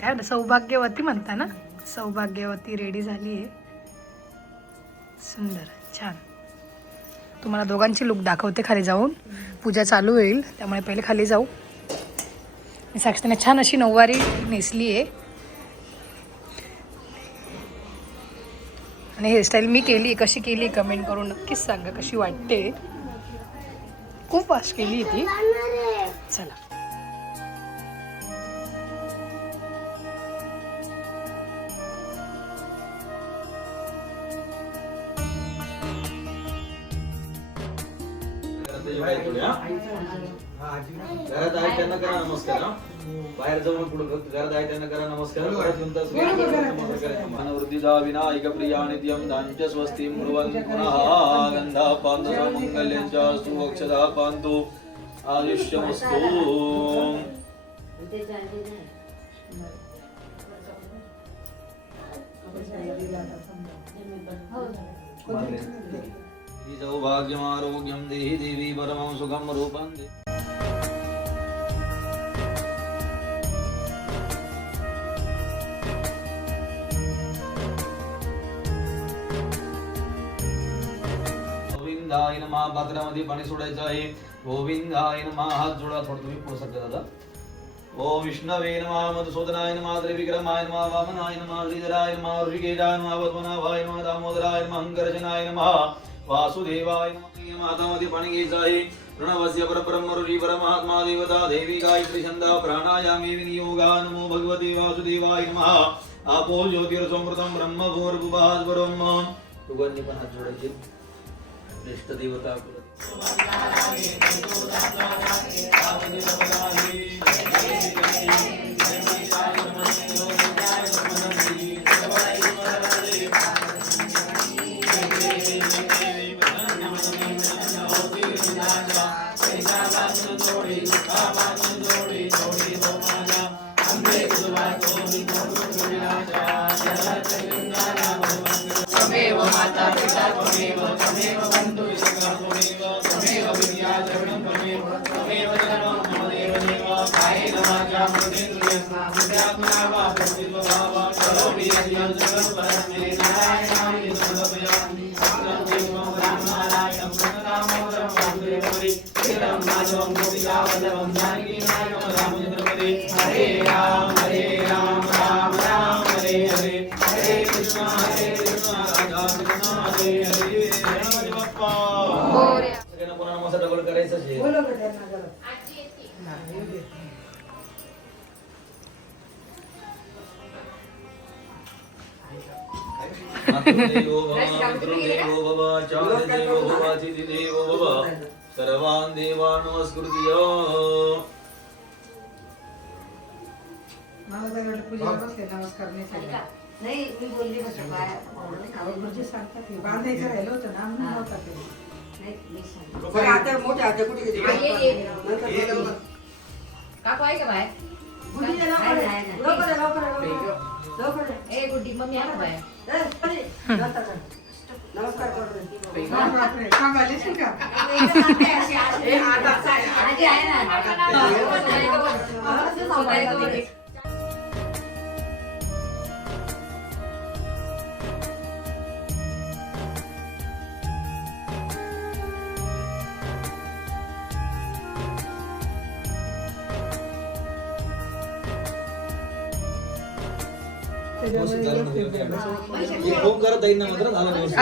काय म्हणतात सौभाग्यवती म्हणता ना, सौभाग्यवती रेडी झाली आहे. सुंदर छान. तुम्हाला दोघांची लुक दाखवते खाली जाऊन. पूजा चालू होईल त्यामुळे पहिले खाली जाऊ. साक्षीने छान अशी नऊवारी नेसली आहे आणि हेअरस्टाईल मी केली. कशी केली कमेंट करून नक्कीच सांगा कशी वाटते. खूप फास्ट केली ती. चला घरात आहे त्यांना करा नमस्कार. बाहेर जाऊन पुढे फक्त घरात आहे त्यांना करा नमस्कार. मनवृद्धिदा विनायक प्रिया नित्यं दांच स्वस्ति मुर्वन् पुनः गंधा पांतु मंगल्यं च सुवक्षदा पांतु आयुष्यमस्तु. सौभाग्यमारोग्यं देहि देवी परमं सुखं रूपं देहि. गोविंदाय नमः. पात्रामध्ये पाणी सोडायचं आहे. गोविंदाय नमः. हात जोडा थोडं तुम्ही पुढे सरका दादा. ओम विष्णवे नमः. मधुसूदनाय नमः. त्रिविक्रमाय नमः. वामनाय नमः. श्रीधराय नमः. ऋषिकेशाय नमः. पद्मनाभाय नमः. दामोदराय नमः. अंकर्षणाय नमः. वासुदेवाय नमः. मातामध्ये पाणी घ्यायचं आहे. प्रणवस्य परब्रह्म ऋषी परमात्मा देवता देवी गायत्री छंदा प्राणायामे विनियोगा. नमो भगवते वासुदेवाय नमः. आपो ज्योतिर्समृतं ब्रह्म भूर्भुवः ब्रह्म. दोघांनी पण हात जोडायचे. इष्ट देवता त्वमेव माता पिता त्वमेव त्वमेव बन्धु विषयः त्वमेव त्वमेव विद्या चरणं त्वमेव त्वमेव सर्वं मम देव देव. कायेन वाचा मनेन्द्रियेण बुद्ध्यात्मना वा प्रकृतिस्वभावा करोमि यद्यत् सकलं परस्मै नारायणाय समर्पयामि. देवं रामनारायणं प्रणतनामोदरं वासुदेवहरि श्रीराम माधवं गोपिकावल्लभं जानकीनायकं रामचन्द्रपदे. हरे राम राम राम हरे हरे. हरे कृष्ण राधा कृष्ण हरे हरे. गणपती बाप्पा सगळ्यांना पुन्हा नमस्कार डबल करायचं आहे. देवो भव आचार्य देवो भव अतिथि देवो भव सर्वान् देवान् नमस्कृत्य. नमस्कार नाही मी बोलली होते म्हणजे सांगतात बांधायचं राहिलं होतं ना म्हणून नव्हता ते. नाही मी सांगते आता मोठे हाते कुठे गेले काकू आहे का बाहेर गुड्डी लवकर ए गुड्डी मम्मी आहे का बाहेर नमस्कार करू सांगालीस का ए आता आजी आहे ना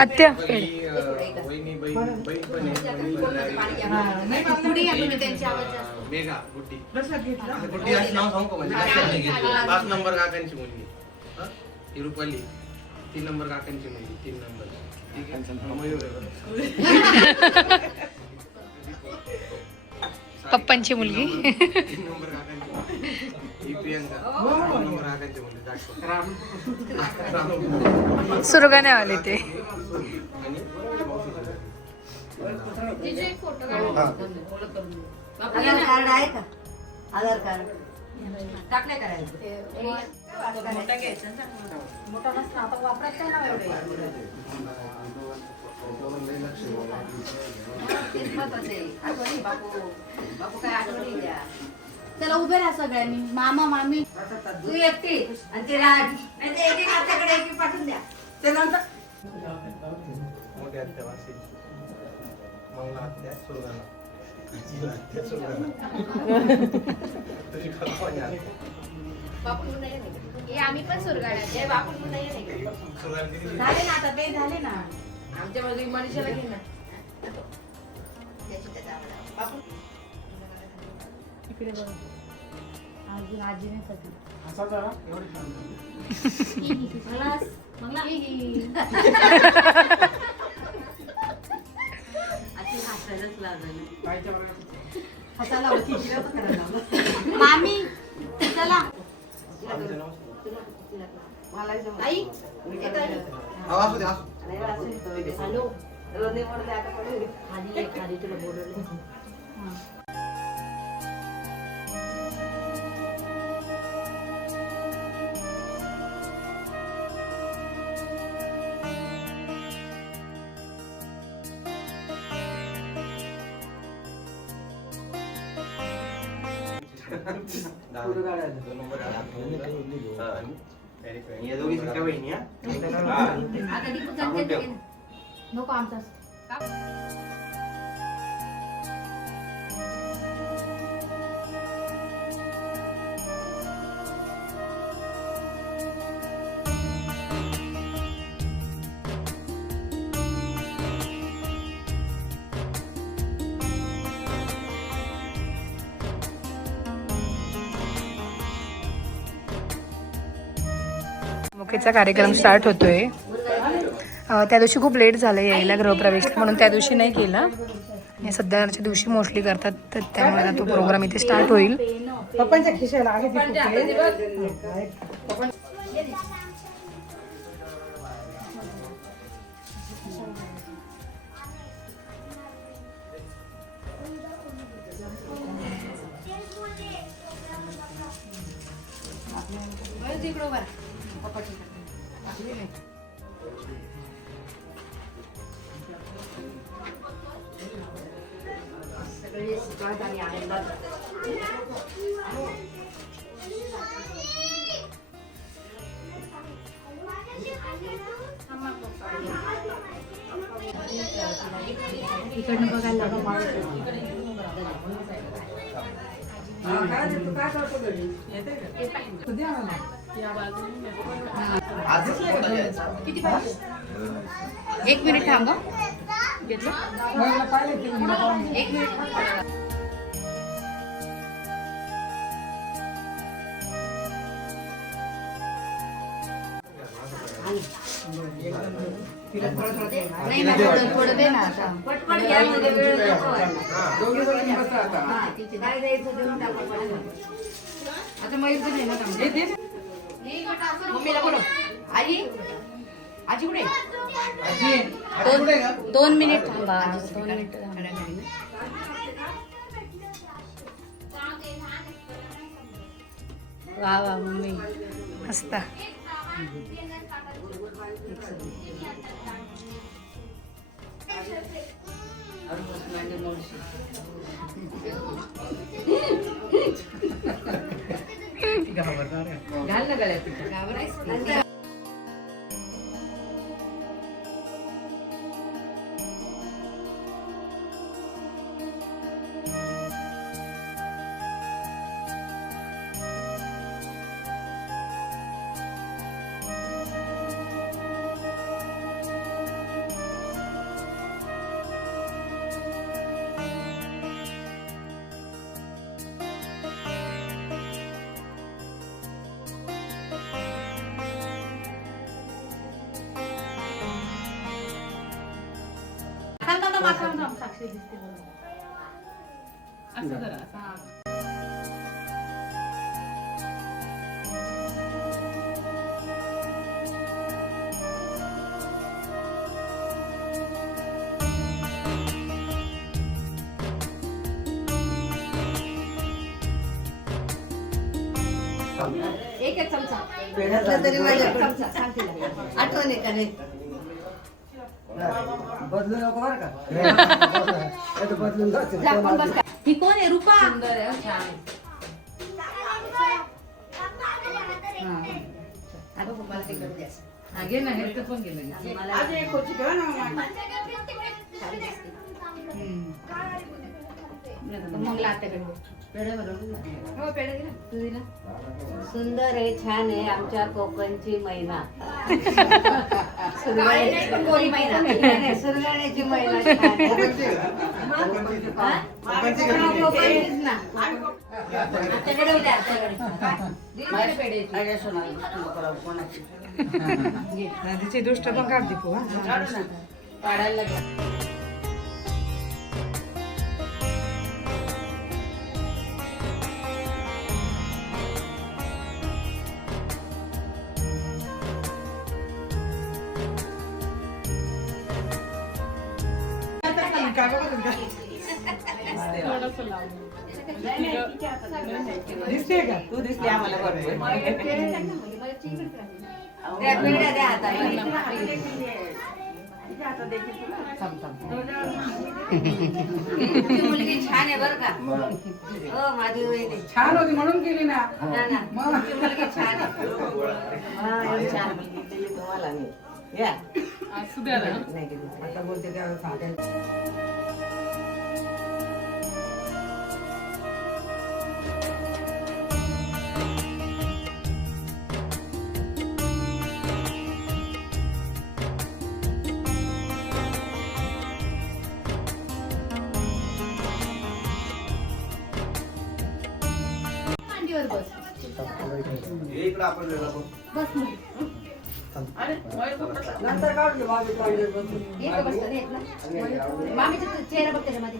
आत्या मेघा गुड्डी गुड्डी असं नाव सांगू का? 5 नंबर काकांची मुलगी ही रुपाली. 3 नंबर काकांची मुलगी 3 नंबर. ठीक आहे. पप्पांची मुलगी 3 नंबर काकांची मुलगी ही प्रियंका. 3 नंबर काकांची मुलगी दाखव. सुरगाने आले ते. आधार कार्ड आहे का? आधार कार्ड टाकले करायचं मोठा घ्यायचा मोठा नसता आता वापरायचा ना एवढे. तेच महत्वाचं आहे. आठवणी बापू बापू काय आठवणी द्या. चला उभे राहा सगळ्यांनी. मामा मामी तू एकटी आणि ते राज नाही ते एक हाताकडे एक पाठवून द्या ते नंतर मोठ्या आत्या वासी, मंगला आत्या सुरगाणा, आत्या सुरगाणा. तुझी कल्पना आहे. आम्ही पण सुरगाड्या सुरगाणा किती? झाले ना आता ते झाले ना. आमच्या मध्ये मनीषाला घे ना इकडे बघ अजून आजीने सगळी मंगला हाताला कितीला करायला मामी चला आमच्या नाव मला आई असू दे असू. हॅलो खाली खाली तुला बोलवलं. दोन नंबर आणि या दोघी सख्या बहिणी हा. आता दीपू सांगते ना. नको आमचा मुखेचा कार्यक्रम स्टार्ट होतोय. त्या दिवशी खूप लेट झालं यायला गृहप्रवेशला, म्हणून त्या दिवशी नाही केला. आणि सध्याच्या दिवशी मोस्टली करतात, तर त्यामुळे आता तो प्रोग्राम इथे स्टार्ट होईल. पप्पांच्या खिशाला आहे ती फुगे. सगळे सुखात आणि आनंदात इकडनं बघायला किती पाहिजे? 1 मिनिट थांबा. घेतलं? 1 मिनिट. नाही माझं थोडं दे ना आता. पटपट घ्या म्हणजे वेळ नको आहे. दोघी बहिणी बसा आता. काय द्यायचं देऊन टाका पटकन. आता मयूर पण येणार आमच्या. मम्मीला बोलव. आई आजी कुठे? आजी, आजी कुठे आहे का? 2 मिनिट थांबा. 2 मिनिट वा वा मम्मी मस्त. घाल ना गळ्यात तिच्या. साक्षी दिसते एक चमचा तरी माझ्या चमचा सांगते आठवण आहे का नाही बदलू नको बरं का बदलून ही कोण आहे रूपा? सुंदर आहे छान आता मला ते करू द्या. घे ना हे पण गेलं मला आज एक खुर्ची ठेवा ना मग. छान दिसते. मग लागते पेढे बरोबर. हो पेढा दिला तू दिला. सुंदर आहे, छान आहे आमच्या कोकणची मैना. सुरगाण्याची कोळी मैना नाही, सुरगाण्याची मैना छान आहे. हा? कोकणचीच ना. आमच्याकडे होते, आमच्याकडे पेढे. नदीची दुष्ट पण काढ दीपू काढायला लागला. दिसते का तू दिसते आम्हाला त्या पेढ्या द्या हाताला. तुमची मुलगी छान आहे बरं का. हो माझी वहिनी छान होती म्हणून केली ना. ना ना तुमची मुलगी छान आहे. हा, एवढी छान मुलगी दिली तुम्हाला मी. या आता बोलते त्या सांगेल. मांडीवर बस. इकडे आपण बस मुली. नंतर काढून घे मागे पाहिजे इकडे बसता नाही येत ना. मामीचा चेहरा बघ त्याच्यामध्ये.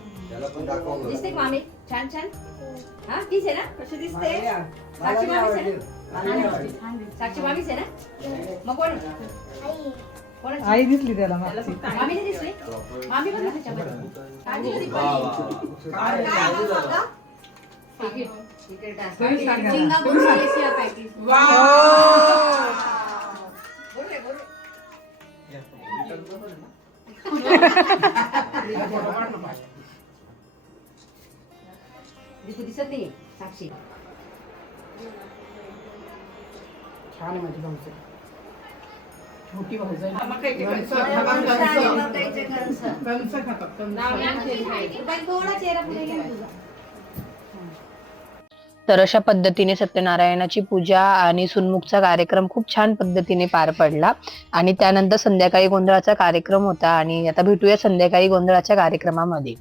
दिसते का मामी छान छन. हा तीच आहे ना. कशी दिसते. साक्षी मामीच आहे ना. साक्षी मामीच आहे ना. मग कोण कोणाची? आई दिसली त्याला मागची. मामी नाही दिसली. मामी बघ ना त्याच्यामध्ये. काळजी कधी पडली. तिकीट तिकीट असतं. Singapore Malaysia package. दीपू दिसत नाही साक्षी. छान आहे माझी भाऊची. छोटी भाऊज आहे. मकाईचे कंस. कंस खातात कंस. पण थोडा चेहरा पुढे घे ना तुझा. तर अशा पद्धतीने सत्यनारायणाची पूजा आणि सुन्मुखचा कार्यक्रम खूप छान पद्धतीने पार पडला आणि त्यानंतर संध्याकाळी गोंधळाचा कार्यक्रम होता आणि आता भेटूया संध्याकाळी गोंधळाच्या कार्यक्रमामध्ये.